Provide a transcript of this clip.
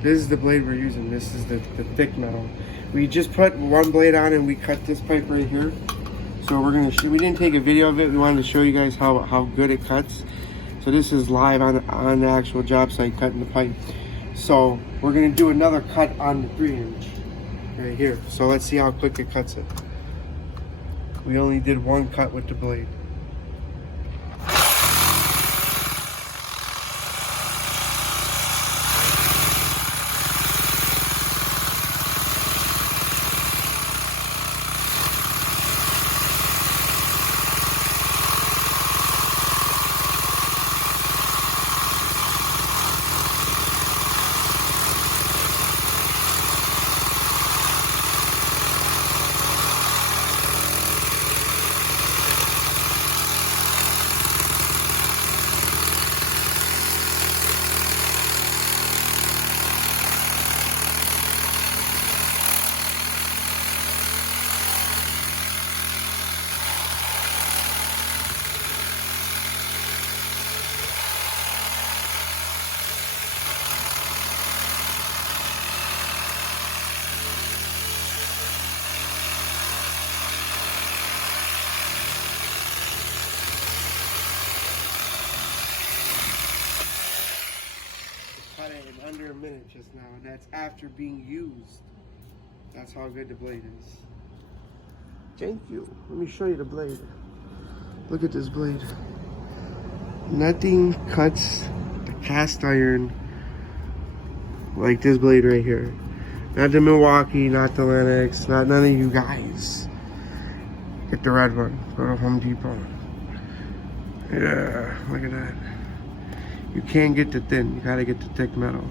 This is the blade we're using. This is the thick metal. We just put one blade on and we cut this pipe right here. So we're gonna we didn't take a video of it. We wanted to show you guys how good it cuts. So this is live on the actual job site cutting the pipe. So we're gonna do another cut on the 3-inch right here. So let's see how quick it cuts it. We only did one cut with the blade. Cut it in under a minute just now, and that's after being used. That's how good the blade is. Thank you. Let me show you the blade. Look at this blade. Nothing cuts the cast iron like this blade right here. Not the Milwaukee, not the Lennox, not none of you guys. Get the red one. Go to Home Depot. Yeah, look at that. You can't get the thin, you gotta get the thick metal.